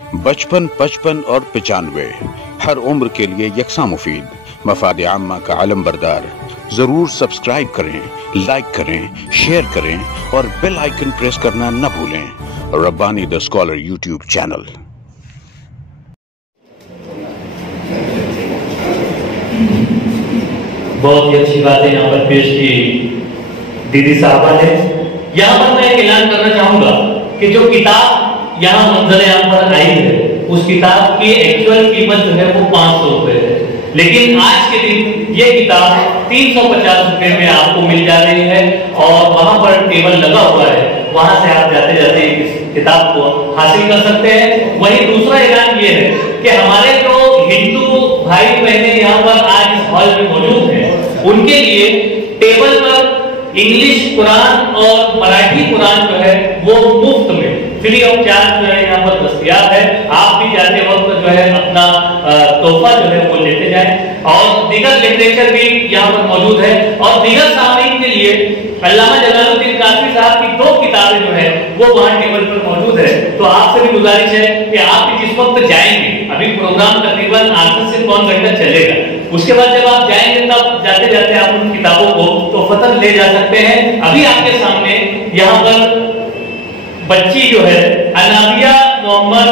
55, 55 और 95 हर उम्र के लिए यकसा मुफीद, मफाद आम्मा का आलम बरदार। जरूर सब्सक्राइब करें, लाइक करें, शेयर करें और बेल आइकन प्रेस करना न भूलें। Rabbani the scholar YouTube channel. बहुत ही अच्छी बातें यहाँ पर पेश की दीदी साहबा ने। यहाँ पर मैं एक ऐलान करना चाहूंगा कि जो किताब यहाँ मंजर यहाँ पर आई है, उस किताब की एक्चुअल कीमत जो है वो 500 रुपए है, लेकिन आज के दिन ये किताब 350 रुपए में आपको मिल जा रही है और वहां पर टेबल लगा हुआ है, वहां से आप जाते जाते इस किताब को हासिल कर सकते हैं। वही दूसरा ऐलान ये है कि हमारे जो हिंदू भाई बहने यहाँ पर आज इस हॉल में मौजूद हैं, उनके लिए टेबल पर इंग्लिश कुरान और मराठी कुरान जो है वो मुफ्त में फ्री ऑफ चार्ज जो है यहाँ पर दस्तयाब है। आप भी जाते वक्त जो है अपना तोहफा जो है वो लेते जाएं और दीगर लिटरेचर भी यहाँ पर मौजूद है। और दीगर सामईन के लिए अल्लामा जलालुद्दीन कासमी साहब की 2 किताबें जो है वो वहां टेबल पर मौजूद है। तो आपसे भी गुजारिश है कि आप जिस वक्त जाएंगे, अभी प्रोग्राम तकरीबन 8 से 9 घंटा चलेगा, उसके बाद जब आप जाएंगे तब जाते जाते आप उन किताबों को तो फतन ले जा सकते हैं। अभी आपके सामने यहाँ पर बच्ची जो है अनाबिया मोहम्मद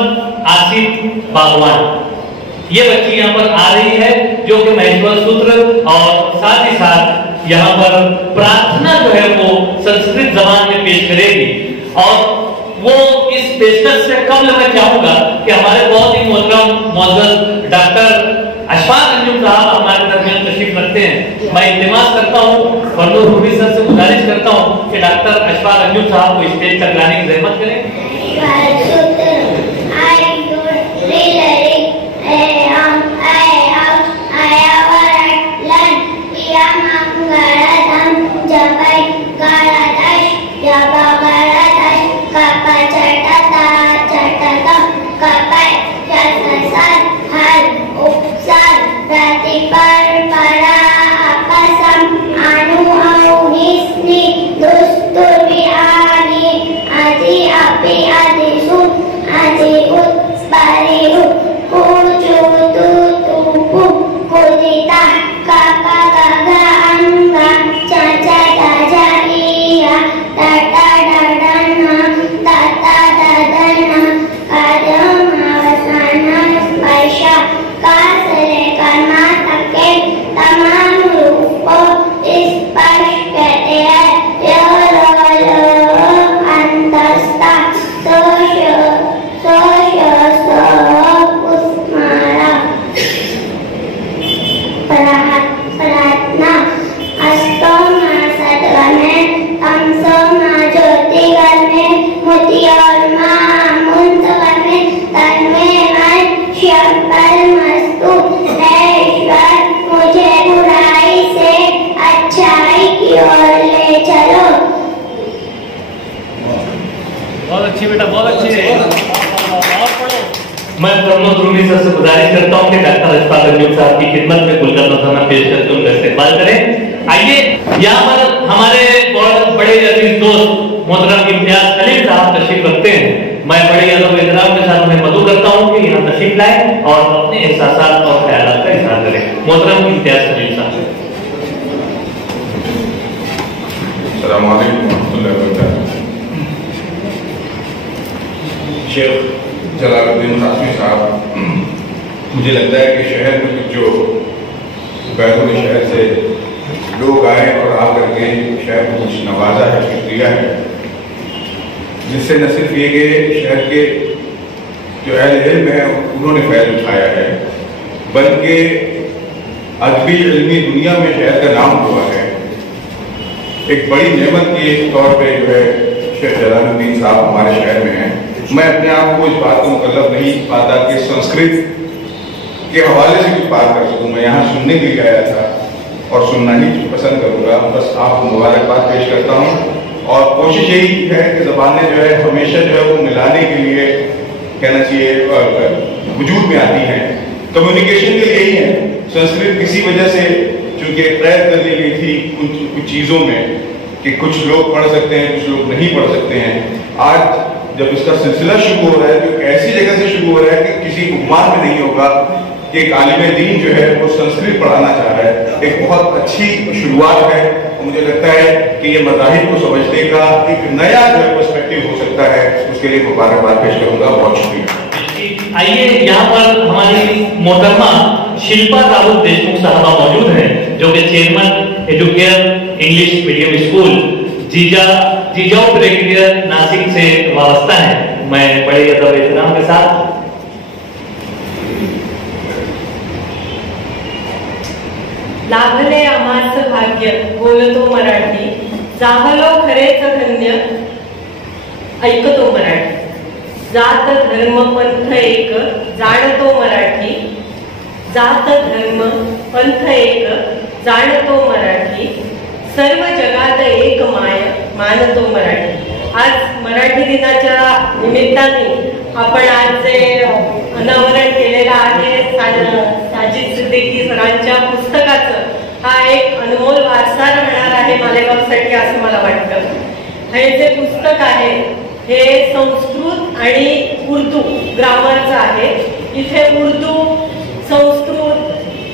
आसिफ बागवान, ये बच्ची यहाँ पर आ रही है जो कि महेश्वर सूत्र और साथ ही साथ यहाँ पर प्रार्थना जो है वो संस्कृत जबान में पेश करेगी। और वो इस पेशकश से कबल मैं चाहूंगा कि हमारे बहुत ही मोहतरम मौजूद डॉक्टर अशफाक अंजुम साहब हमारे दरमियान तशरीफ रखते हैं। मैं इल्तिमास करता हूँ, फरदौस रूमी सर से गुजारिश करता हूँ कि डॉक्टर अशफाक अंजुम साहब को स्टेज तक लाने की जहमत करें। मैं फरदौस रूमी सर से गुजारिश करता हूं कि डॉक्टर अशफाक अंजुम साहब की खिदमत में गुलकर नजराना पेश करके उनका इस्तेमाल करें। आइए यहाँ पर हमारे बहुत बड़े अजीज दोस्त मोहतरम इम्तियाज खलील साहब तशरीफ रखते हैं। मैं बड़े अदब एहतराम के साथ उन्हें मदऊ करता हूँ कि यहाँ तशरीफ लाएं और अपने एहसासात और ख्यालात का इजहार करें। मोहतरम इम्तियाज खलील साहब। अस्सलाम वालेकुम रहमतुल्लाहि व बरकातहू। शेख जलालुद्दीन कासमी साहब, मुझे लगता है कि शहर में जो बैरून शहर से लोग आए और आकर के शहर को कुछ नवाजा है, कुछ दिया है, जिससे न सिर्फ ये कि शहर के जो अहले इल्म है उन्होंने फैल उठाया है, बल्कि अदबी इल्मी दुनिया में शहर का नाम हुआ है। एक बड़ी नेमत के तौर पे जो है शेख जलालुद्दीन साहब हमारे शहर में हैं। मैं अपने आप को इस बात को मुकल्लफ नहीं पाता कि संस्कृत के हवाले से कुछ बात कर सकूं। मैं यहाँ सुनने के लिए आया था और सुनना ही पसंद करूँगा। बस आपको मुबारकबाद पेश करता हूँ और कोशिश यही है कि ज़बानें जो है हमेशा जो है वो मिलाने के लिए कहना चाहिए वजूद में आती हैं। कम्युनिकेशन के लिए यही है। संस्कृत किसी वजह से चूंकि प्रयत्न कर ली गई थी कुछ चीज़ों में कि कुछ लोग पढ़ सकते हैं, कुछ लोग नहीं पढ़ सकते हैं। आज जब इसका सिलसिला शुरू हो रहा है तो ऐसी जगह से शुरू हो हो रहा है कि किसी उपमान में नहीं होगा कि एक आलिम दीन जो है वो संस्कृत पढ़ाना चाह रहा है। एक बहुत अच्छी शुरुआत है और मुझे लगता है कि ये मज़ाहिब को समझने का एक नया जो है पर्सपेक्टिव हो सकता है। उसके लिए मुबारकबाद पेश करूंगा। बहुत शुक्रिया। आइए यहाँ पर हमारी मोहतरमा शिल्पा राहुल देशमुख साहबा मौजूद हैं, जो कि chairman educare English medium school Jijau brigadier Nashik से वाबस्ता है। मैं बड़े अदब एहतराम के साथ लाभले आम्हास भाग्य बोलतो मराठी, जाहलो खरेच धन्य ऐकतो मराठी, जात धर्म पंथ एक जाणतो मराठी, जात धर्म पंथ एक जाणतो मराठी, सर्व जगात एक माय मानतो मराठी। आज मराठी दिनाच्या निमित्ताने आपण आज जे अनावरण केलेलं आहे साजिद सिद्दीकी सरांच्या पुस्तकाचं, हा एक अनमोल वारसा राहणार आहे मालेगावसाठी असं मला वाटतं। हे जे पुस्तक आहे हे संस्कृत आणि उर्दू ग्रामरचं आहे। इथे उर्दू, संस्कृत,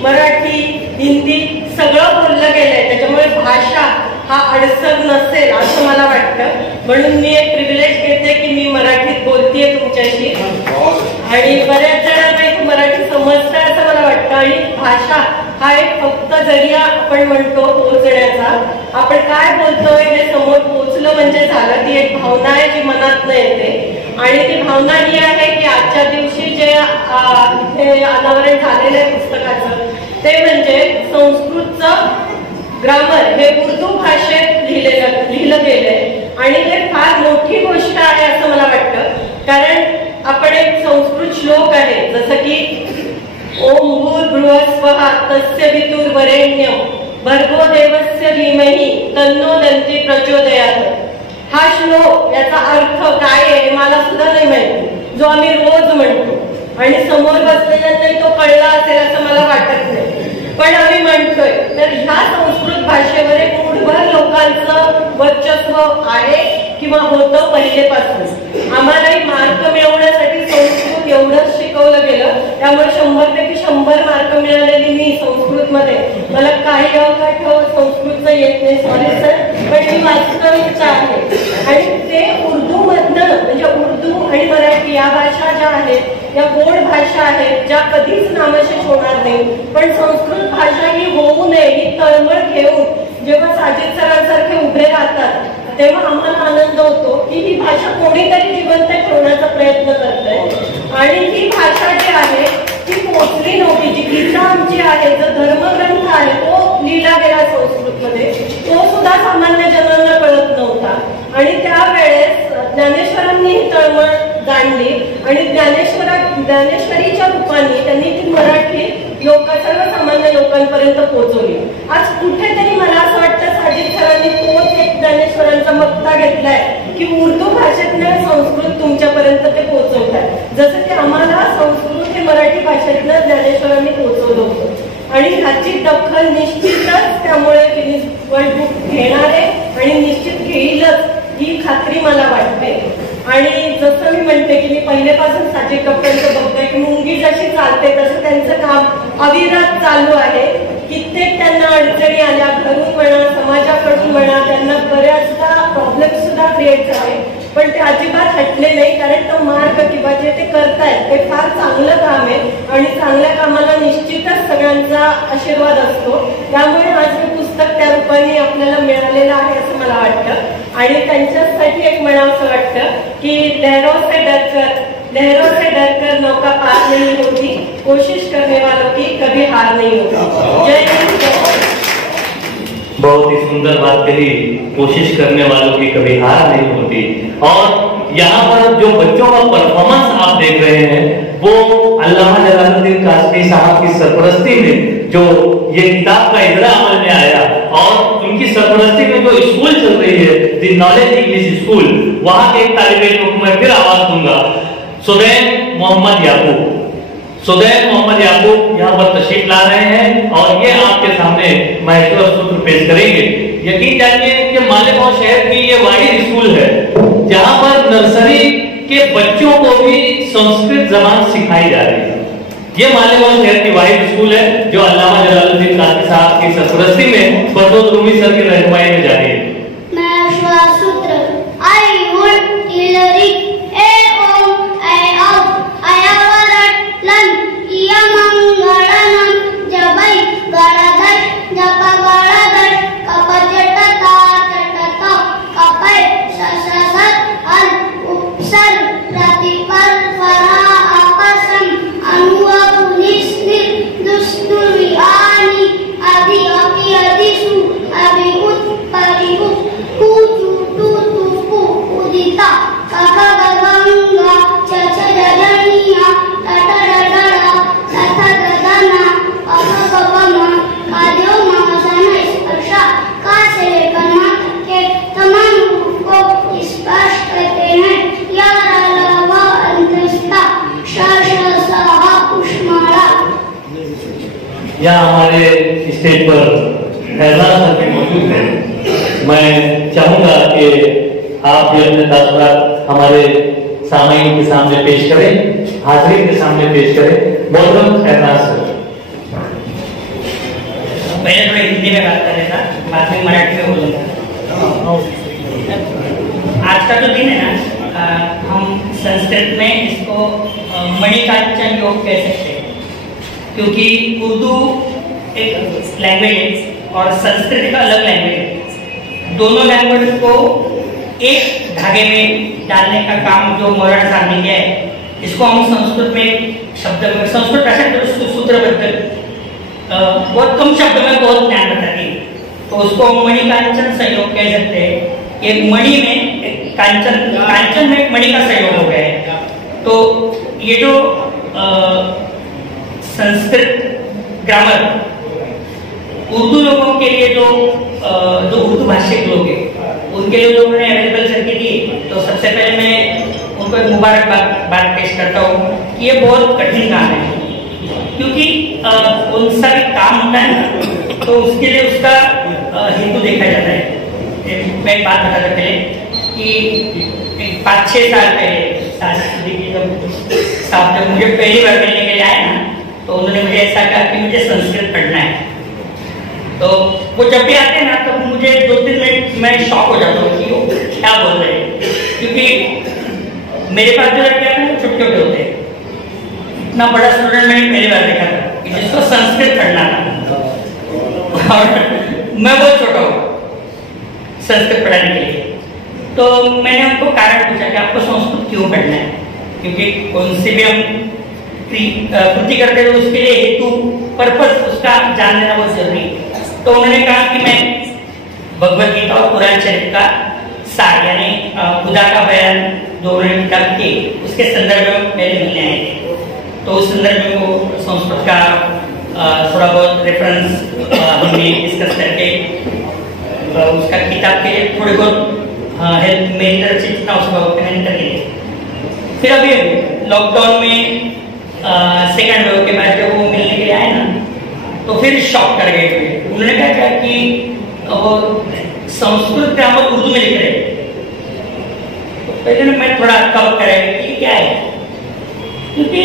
मराठी, हिंदी सगळं बोललं गेलंय, त्याच्यामुळे भाषा हा अडसर नसेल असं मला वाटतं। म्हणून मी एक प्रिव्हिलेज घेते की मी मराठीत बोलतेय तुमच्याशी आणि बऱ्याच जणांना मराठी समजतं असं मला वाटतं। आणि भाषा हा एक फक्त जरिया आपण म्हणतो पोहोचण्याचा, आपण काय बोलतोय हे समोर पोहोचलं म्हणजे झालं। ती एक भावना आहे जी मनात येते आणि ती भावना ही आहे की आजच्या दिवशी जे इथे अनावरण झालेलं आहे पुस्तकाचं ते म्हणजे संस्कृतचं ग्रामर हे उर्दू भाषेत लिहिलं गेलंय आणि हे फार मोठी गोष्ट आहे असं मला वाटतं। कारण आपण एक संस्कृत श्लोक आहे जसं की ओम भूर्भुवस्वः तस्य वितुर्वरेण्यं भर्गो देवस्य धीमहि तन्नो दन्ती प्रचोदयात्। हा श्लोक याचा अर्थ काय आहे मला सुद्धा नाही माहिती, जो आम्ही रोज म्हणतो आणि समोर बसलेल्यांना तो कळला असेल असं मला वाटत नाही, पण आम्ही म्हणतोय। तर ह्या संस्कृत भाषेवर कुठभर लोकांचं वर्चस्व आहे किंवा होतं पहिलेपासून। आम्हालाही मार्क मिळवण्यासाठी संस्कृत एवढंच शिकवलं गेलं, त्यामुळे 100 पैकी 100 मार्क मिळालेली मी संस्कृतमध्ये। मला काही अवकाठ संस्कृतचं येत नाही, सॉरी सर, पण मी वास्तविकच आहे। आणि ते उर्दू मधनं म्हणजे उर्दू आणि मराठी या भाषा ज्या आहेत या गोड भाषा आहेत ज्या कधीच नामशेष होणार नाही, पण संस्कृत भाषा ही होऊ नये ही तळमळ घेऊन जेव्हा साजिद सरांसारखे उभे राहतात तेव्हा आम्हाला आनंद होतो की ही भाषा कोणीतरी जिवंत ठेवण्याचा प्रयत्न करतंय। आणि ही भाषा जी आहे ती पोचली नव्हती। जी गीता आमची आहे, जो धर्मग्रंथ आहे तो लिहिला गेला संस्कृतमध्ये, तो सुद्धा सामान्य जनांना कळत नव्हता आणि त्यावेळेस ज्ञानेश्वरांनी ही तळमळ जाणली आणि ज्ञानेश्वरीच्या रूपाने त्यांनी ती मराठी सर्वसामान्य लोकांपर्यंत पोहोचवली। आज कुठेतरी मला असं वाटतं साजिद सरांनी तोच एक ज्ञानेश्वरांचा मक्ता घेतलाय की उर्दू भाषेतनं संस्कृत तुमच्यापर्यंत ते पोहोचवतात, जसं की आम्हाला संस्कृत हे मराठी भाषेतनं ज्ञानेश्वरांनी पोहोचवलं होतं। आणि ह्याची दखल निश्चितच त्यामुळे गिनीज वर्ल्ड बुक घेणार आहे आणि निश्चित घेईलच ही खात्री मला वाटते। आणि जसं मी म्हणते की मी पहिल्यापासून साजिद डॉक्टरांचं बघतोय की मुंगी जशी चालते तसं त्यांचं काम अविरत चालू आहे। कित्येक त्यांना अडचणी आल्या, घरून म्हणा, समाजाकडून म्हणा, त्यांना बऱ्याचदा प्रॉब्लेम सुद्धा क्रिएट झाले, पण ते अजिबात हटले नाही, कारण तो मार्ग किंवा जे ते करतायत ते फार चांगलं काम आहे आणि चांगल्या कामाला निश्चितच सगळ्यांचा आशीर्वाद असतो। त्यामुळे आज हे पुस्तक त्या रूपाने आपल्याला मिळालेलं आहे असं मला वाटतं। आणि त्यांच्यासाठी एक म्हणावंसं वाटतं की लहरों से डरकर नौका पार नहीं होती, कोशिश करने वालों की कभी हार नहीं होती। जय हिंद। बहुत ही सुंदर बात कही, कोशिश करने वालों की कभी हार नहीं होती। और यहाँ पर जो बच्चों का परफॉर्मेंस आप देख रहे हैं वो अल्लामा जलालुद्दीन कासमी साहब की सरपरस्ती में जो ये किताब का इजरा अमल में आया और उनकी सरपरस्ती में जो स्कूल चल रही है द नॉलेज इंग्लिश स्कूल, वहां के एक तालिब इल्म को मैं फिर आवाज दूंगा। सुदैन मोहम्मद याकूब यहाँ पर तशरीफ ला रहे हैं और ये आपके सामने महसूस सूत्र पेश करेंगे। यकीन जानिए कि मालेगांव शहर की ये वाहिद स्कूल है जहां पर नर्सरी के बच्चों को भी संस्कृत जबान सिखाई जा रही है। ये मालेगांव शहर की वाहिद स्कूल है जो अल्लामा जलालुद्दीन कादरी साहब की सरपरस्ती में फरदौस रूमी सर की रहनुमाई में जारी है। यहाँ हमारे स्टेज पर फैजान सर भी मौजूद हैं। मैं चाहूंगा कि आप भी अपने तासुरात हमारे सामाईन के सामने पेश करें, हाज़रीन के सामने पेश करें। मोहतरम फैजान सर। पहले थोड़ा हिंदी में बात करेगा, बाद में मराठी में बोलूँगा। आज का जो दिन है ना, हम संस्कृत में इसको मणिकांचन योग कह सकते हैं, क्योंकि उर्दू एक लैंग्वेज है और संस्कृत एक अलग लैंग्वेज है। दोनों लैंग्वेज को एक धागे में डालने का काम जो मौलाना साहब ने किया है, इसको हम संस्कृत में शब्द में संस्कृत भाषा सूत्रबद्ध बहुत कम शब्द में बहुत ज्ञान बताती है, तो उसको मणिकांचन संयोग कह सकते हैं। एक मणि में एक कांचन में एक मणि का संयोग हो गया है। तो ये जो संस्कृत ग्रामर उर्दू लोगों के लिए जो उर्दू भाषिक लोग हैं उनके लिए लोगों ने अवेलेबल करके दी, तो सबसे पहले मैं उनको एक मुबारकबाद पेश करता हूँ कि ये बहुत कठिन काम है, क्योंकि उनका भी काम होता है ना, तो उसके लिए उसका हेतु देखा जाता है। मैं एक बात बताता पहले कि 5-6 साल पहले साहब जब मुझे पहली बार मिलने के लिए आए ना, तो उन्होंने मुझे ऐसा कहा कि मुझे संस्कृत पढ़ना है। तो वो जब भी आते हैं ना, तो मुझे 2-3 मिनट मैं शॉक हो जाता हूँ कि वो क्या बोल रहे हैं, क्योंकि मेरे पास जो लड़के आते हैं छोटे छोटे होते हैं। इतना बड़ा स्टूडेंट मैंने पहली बार देखा था जिसको संस्कृत पढ़ना था, और मैं बहुत छोटा हूँ संस्कृत पढ़ाने के लिए। तो मैंने उनको कारण पूछा कि आपको संस्कृत क्यों पढ़ना है, क्योंकि कौन से भी हम कृति करते हैं तो उसके लिए हेतु पर्पस उसका जान लेना बहुत जरूरी है। तो उन्होंने कहा कि मैं भगवत गीता और कुरान शरीफ का सार यानी खुदा का बयान जो उन्होंने किताब की उसके संदर्भ में पहले मिलने आए थे, तो उस संदर्भ में वो संस्कृत का थोड़ा बहुत रेफरेंस हमने डिस्कस करके उसका किताब के लिए थोड़ी बहुत हेल्प मेरी तरफ से जितना उसका पेमेंट करके। फिर अभी लॉकडाउन में सेकंड वेव के बाद जब वो मिलने के लिए आए ना, तो फिर शॉक कर गए थे। उन्होंने कहा कि वो संस्कृत ग्रामर उर्दू में लिख रहे, तो पहले मैं थोड़ा कवर कराया कि क्या है, क्योंकि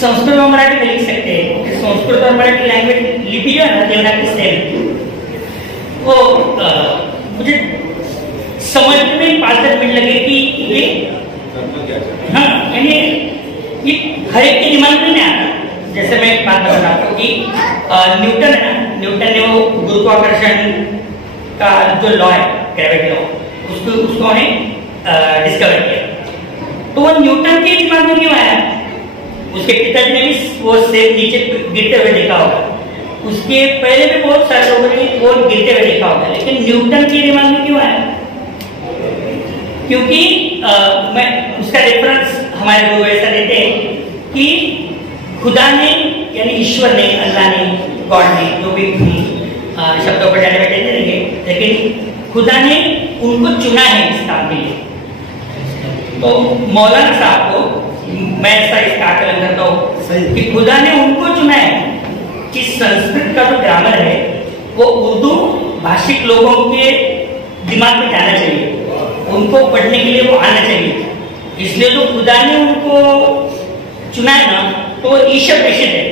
संस्कृत और मराठी में लिख सकते हैं। संस्कृत और मराठी लैंग्वेज लिपि जो है ना देवनागरी सेम, वो मुझे समझने में 5-10 मिनट लगे कि ये हाँ यानी ये हर एक के दिमाग में नहीं आता। जैसे मैं एक बात बताता हूँ कि न्यूटन है ना, न्यूटन ने वो गुरुत्वाकर्षण का जो लॉ है ग्रेविटी लॉ उसको ने डिस्कवर किया। तो वो न्यूटन के दिमाग में क्यों आया? उसके पिताजी ने भी वो सेब नीचे गिरते हुए देखा होगा, उसके पहले भी बहुत सारे लोगों ने वो गिरते हुए देखा होगा, लेकिन न्यूटन के दिमाग में क्यों आया? क्योंकि मैं उसका रेफरेंस हमारे गुरु ऐसा देते हैं कि खुदा ने यानी ईश्वर ने, अल्लाह ने, गॉड ने, जो भी शब्दों पर जाने बैठे देंगे, लेकिन खुदा ने उनको चुना है इस काम के लिए। तो मौलाना साहब को मैं ऐसा इसका आकलन करता हूँ कि खुदा ने उनको चुना है कि संस्कृत का जो ग्रामर है वो उर्दू भाषिक लोगों के दिमाग में जाना चाहिए। उनको पढ़ने के लिए वो आना चाहिए। इसलिए तो खुदा ने उनको चुना है ना, तो ईश्वर प्रेषित है,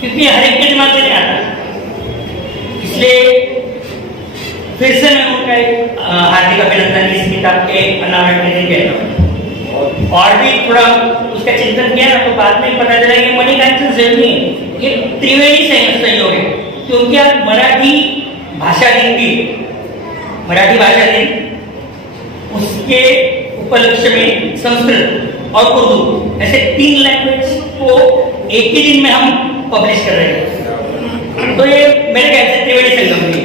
क्योंकि हर एक के दिमाग में नहीं आता। इसलिए फिर से मैं उनका हार्दिक अभिनंदन इस किताब के अनावरण के लिए कहता हूँ। और भी थोड़ा उसका चिंतन किया ना, तो बाद में पता चला कि मणिकांचन जरूरी ये त्रिवेणी संयोग है, क्योंकि आज मराठी भाषा दिन की मराठी भाषा दिन, उसके उपलक्ष्य में संस्कृत और उर्दू ऐसे 3 लैंग्वेज को एक ही दिन में हम पब्लिश कर रहे हैं। तो ये मेरे ख्याल से त्रिवेणी संगम है।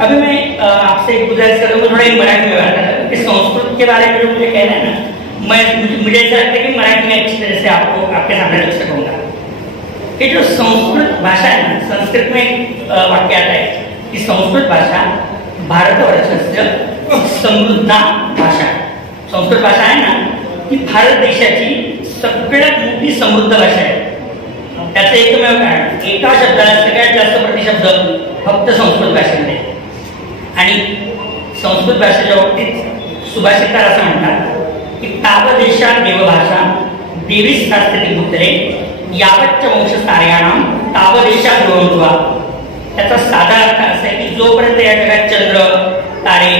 अभी मैं आपसे गुजारिश करूंगा थोड़ा मराठी में बात करें कि संस्कृत के बारे में जो मुझे कहना है ना, मुझे ऐसा लगता है कि मराठी में अच्छी तरह से आपके सामने रख सकूंगा कि जो संस्कृत भाषा है ना, संस्कृत में वाक्य आता है की संस्कृत भाषा भारतवर्षस्य समृद्धा भाषा। संस्कृत भाषा आहे ना ती भारत देशाची सगळ्यात मोठी समृद्ध भाषा आहे। त्याचं एकमेव कारण, एका शब्दाला सगळ्यात जास्त प्रतिशब्द फक्त संस्कृत भाषेमध्ये। आणि संस्कृत भाषेच्या बाबतीत सुभाषितकार असं म्हणतात की तावदेशा देवभाषा देवीस शास्त्री पुत्रे यावच्च वंश सार्याणाम तावदेशा ध्रुवत्वा। त्याचा साधा अर्थ असा आहे की जोपर्यंत या जगात चंद्र तारे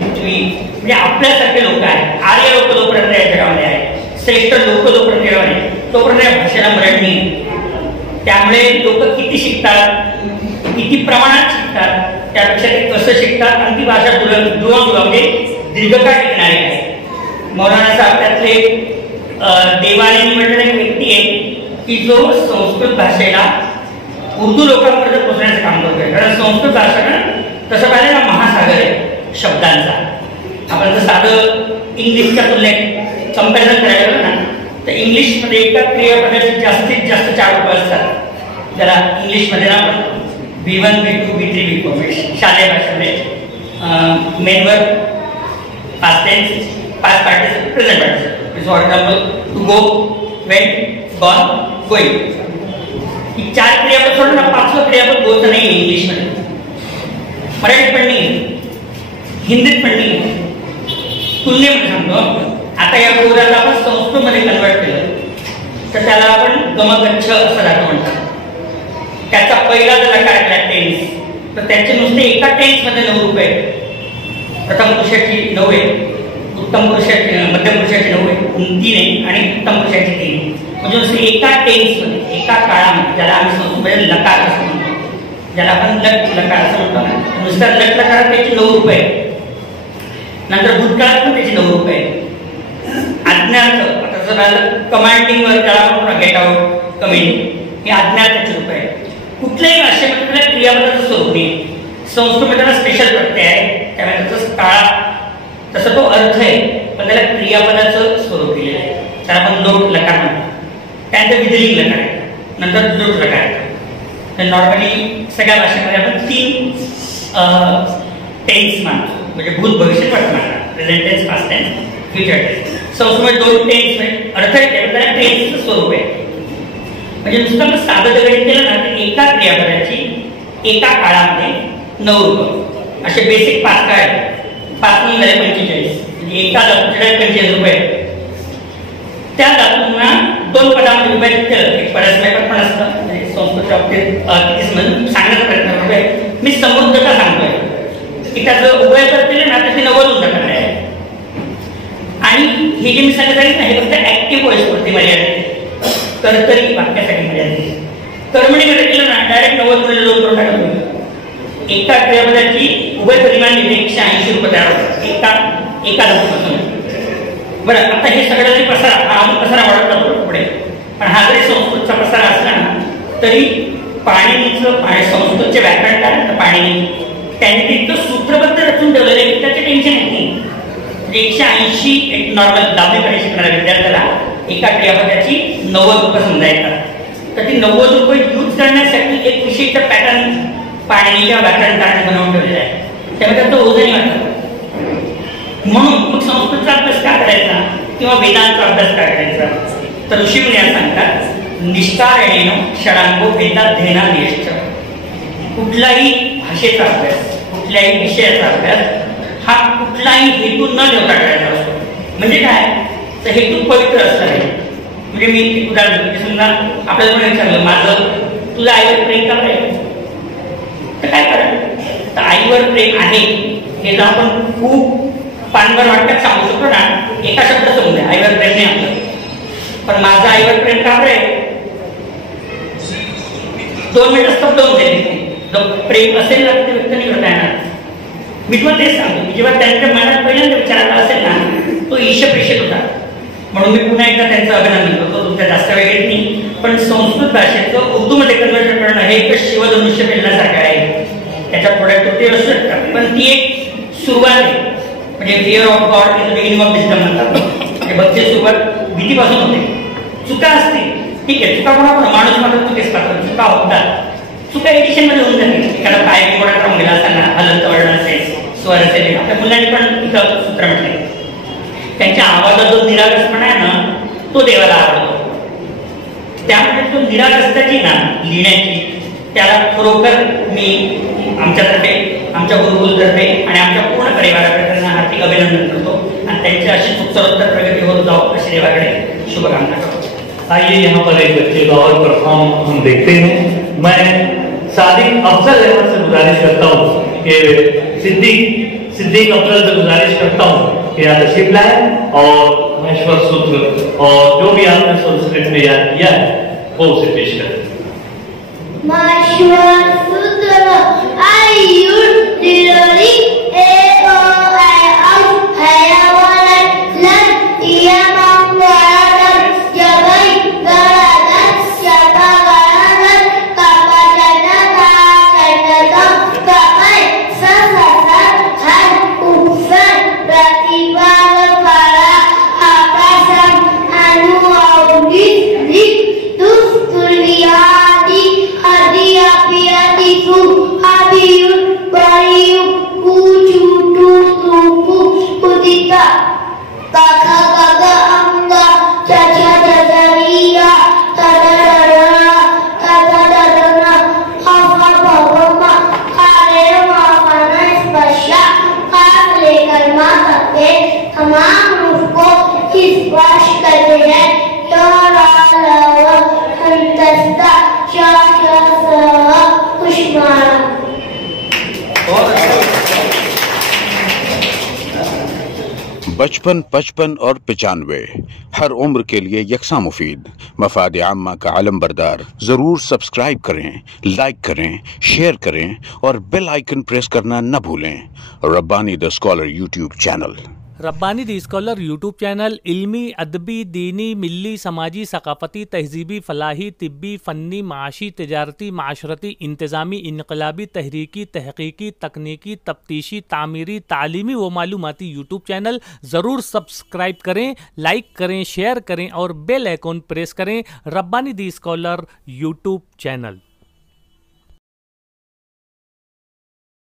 पृथ्वी म्हणजे आपल्यासारखे लोक आहेत, आर्य लोक जोपर्यंत या जगामध्ये आहेत, श्रेष्ठ लोक जोपर्यंत जगामध्ये आहेत, तोपर्यंत या भाषेला मरण नाही। त्यामुळे लोक किती शिकतात, किती प्रमाणात शिकतात, त्यापेक्षा ते कसं शिकतात आणि ती भाषा म्हणजे दीर्घकाळ टिकणारी आहे। मौलाना साहेब त्यातले देवाने म्हटलेला एक व्यक्ती आहे की जो संस्कृत भाषेला उर्दू लोकांपर्यंत पोहोचण्याचं काम करतोय। कारण संस्कृत भाषा ना तसं पाहिलं ना महासागर आहे शब्दांचा। आपण जर साधं इंग्लिशच्या तुलनेत कंपॅरिझन करायला ना, तर इंग्लिशमध्ये एका क्रियापदाचे जास्तीत जास्त 4 रूप असतात, ज्याला इंग्लिशमध्ये ना V1 V2 V3 V4 शालेय भाषेमध्ये main verb, past tense, past participle, present participle. For example to go, went, gone, going. ही 4 क्रियापद सोडून ना 5वं क्रियापद गोचं नाही इंग्लिशमध्ये, मराठीत पण नाही, हिंदीत पण नाही। तुलनेमध्ये सांगतो, आता या गोराला आपण संस्कृतमध्ये कन्वर्ट केलं तर त्याला आपण गमगच्छ असं राहतो म्हणतात। त्याचा पहिला जर लकार केला टेन्स, तर त्याचे नुसते एका टेन्स मध्ये 9 रूप आहेत। प्रथम पुरुषाची 9 आहे, उत्तम पुरुषाची, मध्यम पुरुषाची 9 आहे, 3 आहे आणि उत्तम पुरुषाची 3। म्हणजे नुसते एका टेन्स मध्ये, एका काळामध्ये, ज्याला आम्ही संस्कृतमध्ये लकार असं म्हणतो, ज्याला आपण लट लकार असं म्हणतो, नुसता लट लकारात त्याची 9 रूप आहेत। नंतर भूतकाळात पण त्याची 9 रूप आहेत। आज्ञार्थ, आता जर कमांडिंग वर त्याला आपण गेट आउट, कमिंग, हे आज्ञार्थाचे रूप आहे। कुठल्याही भाषेमध्ये त्याला क्रियापदाचं स्वरूप नाही, संस्कृतमध्ये त्याला स्पेशल प्रत्यय आहे, त्यामुळे त्याचा काळ तसं तो अर्थ आहे, पण त्याला क्रियापदाचं स्वरूप दिलेलं आहे, त्याला आपण लोट लकार म्हणतो। त्यानंतर विधिलिंग लकार आहे, नंतर लोट लकार आहे। तर नॉर्मली सगळ्या भाषेमध्ये आपण 3 टेन्स मानतो, म्हणजे भूत, भविष्य, वर्तमान, present tense, past tense, future tense. संस्कृतमध्ये 2 टेन्स अर्थ आहे, त्याला टेन्सचं स्वरूप आहे। म्हणजे नुसतं साधं गणित केलं ना, तर एका क्रियापदाची एका काळामध्ये 9 रूप असे बेसिक 5 काळ आहेत। 5 झाले 45, म्हणजे एका धातूचे 45 रूप आहेत। त्या धातूंना 2 पदामध्ये विभाजित केलं, एक परस्मय पद पण असतं, म्हणजे संस्कृतच्या बाबतीत सांगण्याचा प्रयत्न करतोय मी। समृद्धता सांगतोय की त्याचं उभय पद केलं ना, त्याची 90 उदाहरण आहे। आणि हे जे मी सांगत आहे ना, हे फक्त ऍक्टिव्ह व्हॉइस वरती मर्यादित, कर्तरी वाक्यासाठी मर्यादित। कर्मणीमध्ये केलं ना, डायरेक्ट 90 मध्ये 2 करून टाकलं। एका क्रियापदाची उभय परिमाण 180 रूप तयार होतात एका धातूपासून। बरं, आता हे सगळं जरी पसारा वाढत जातो पुढे, पण हा जरी संस्कृतचा पसारा असला ना, तरी पाणिनीचं संस्कृतचे व्याकरण काय तर पाणिनी त्यांनी तिथं सूत्रबद्ध रचून ठेवलेलं आहे, त्याचे टेन्शन येत नाही। 180 एक नॉर्मल 10वी शिकणाऱ्या विद्यार्थ्याला एका क्रियापदाची 90 रूप समजा येतात, तर ती 90 रूप यूज करण्यासाठी एक विशिष्ट पॅटर्न पाणिनीच्या व्याकरणकाराने बनवून ठेवलेला आहे, त्यामुळे त्याचं ओझंही वाटतं। म्हणून मग संस्कृतचा अभ्यास का करायचा किंवा वेदांचा अभ्यास का करायचा, तर ऋषीमुनी सांगतात निष्कारणेन षडांगो वेदाध्ययना निष्ठ। कुठलाही भाषेचा अभ्यास, कुठल्याही विषयाचा अभ्यास हा कुठलाही हेतू न ठेवता करायचा असतो. म्हणजे काय तर हेतू पवित्र असला आहे. म्हणजे मी एक उदाहरण देतो. समजा आपल्याला कोणी विचारलं माझं तुझं आईवर प्रेम का आहे तर काय करा तर आईवर प्रेम आहे हे जर आपण खूप पानभर वाटण्यात सांगू शकतो ना एका शब्दात समजून द्या आईवर प्रेम नाही आपलं. पण माझं आईवर प्रेम का आहे 2 मिनिटं स्तब्ध होऊन जाईल. प्रेम असेल ना ते व्यक्त नाही करता येणार. मी तुम्हाला तेच सांगतो की जेव्हा त्यांच्या मनात पहिल्यांदा विचारायला असेल ना तो ईशप्रेषित होता. म्हणून मी पुन्हा एकदा त्यांचं अभिनंदन करतो. तुमच्या जास्त वेळ घेत नाही पण संस्कृत भाषेचं उर्दूमध्ये कन्वर्जन करणं हे एक शिवधनुष्य पेलण्यासारखं आहे. त्याच्या थोड्या त्रुटी असू शकतात पण ती एक सुरुवात आहे. म्हणजे fear of God is the beginning of wisdom म्हणतात. म्हणजे भक्तीची सुरुवात भीतीपासून होते. चुका असतील ठीक आहे चुका कोणा माणूस मात्र चुकीच करतात चुका होतात. चुका एडिशन मध्ये होऊन जाते. एखादा पाय गोडा राहून गेला असताना हलंत वळण असेल स्वर असेल आपल्या मुलांनी पण इथं सूत्र म्हटले. त्यांच्या आवाजात जो निरागसपणा आहे ना तो देवाला आवडतो. त्यामुळे तो निरागसताची ना लिहिण्याची त्याला खरोखर मी आमच्यातर्फे आमच्या गुरुकुलतर्फे आणि आमच्या पूर्ण परिवाराकडे त्यांना हार्दिक अभिनंदन करतो आणि त्यांची अशी उत्तरोत्तर प्रगती होत जाऊ अशी देवाकडे शुभकामना करतो. आइए यहाँ पर एक बच्चे का और परफॉर्म हम देखते हैं. मैं सादिक अफजल अहमद से गुजारिश करता हूँ कि सिद्दीक अफजल से गुजारिश करता हूँ कि आप तशरीफ लाएं और महेश्वर सूत्र और जो भी आपने संस्कृत में याद किया है वो उसे पेश करें. महेश्वर सूत्र आयुर दिलोरी ए ओ आई अम हयावान लन या मंगलादर जबै गरादर शबा गरादर काका जनता कनदा कामै सससर हर उपसन प्रतिभाग फला आकाशम अनु औदी दिक दुस्तुलियादी Adia piatiku abiu bariu kucutu tuku kudita kakak kakak angga caca cacaria tadadadana tadadadana apa bapa kare mafana spasha काफले कलमा करके तमाम रूह को स्पर्श करते हैं. बचपन 55 और 95 हर उम्र के लिए यकसा मुफीद मफाद आम्मा का आलम बरदार. जरूर सब्सक्राइब करें, लाइक करें, शेयर करें और बेल आइकन प्रेस करना न भूलें. Rabbani the scholar YouTube channel. Rabbani the scholar YouTube channel इल्मी, अदबी, दीनी, मिल्ली, समाजी, सकाफती, तहजीबी, फलाही, तिब्बी, फ़न्नी, माशी, तिजारती, माशरती, इंतज़ामी, इनकलाबी, तहरीकी, तहकीकी, तकनीकी, तफ्तीशी, तामीरी, तालीमी व मालूमाती यूट्यूब चैनल. ज़रूर सब्सक्राइब करें, लाइक करें, शेयर करें और बेल आइकन प्रेस करें. Rabbani the scholar YouTube channel.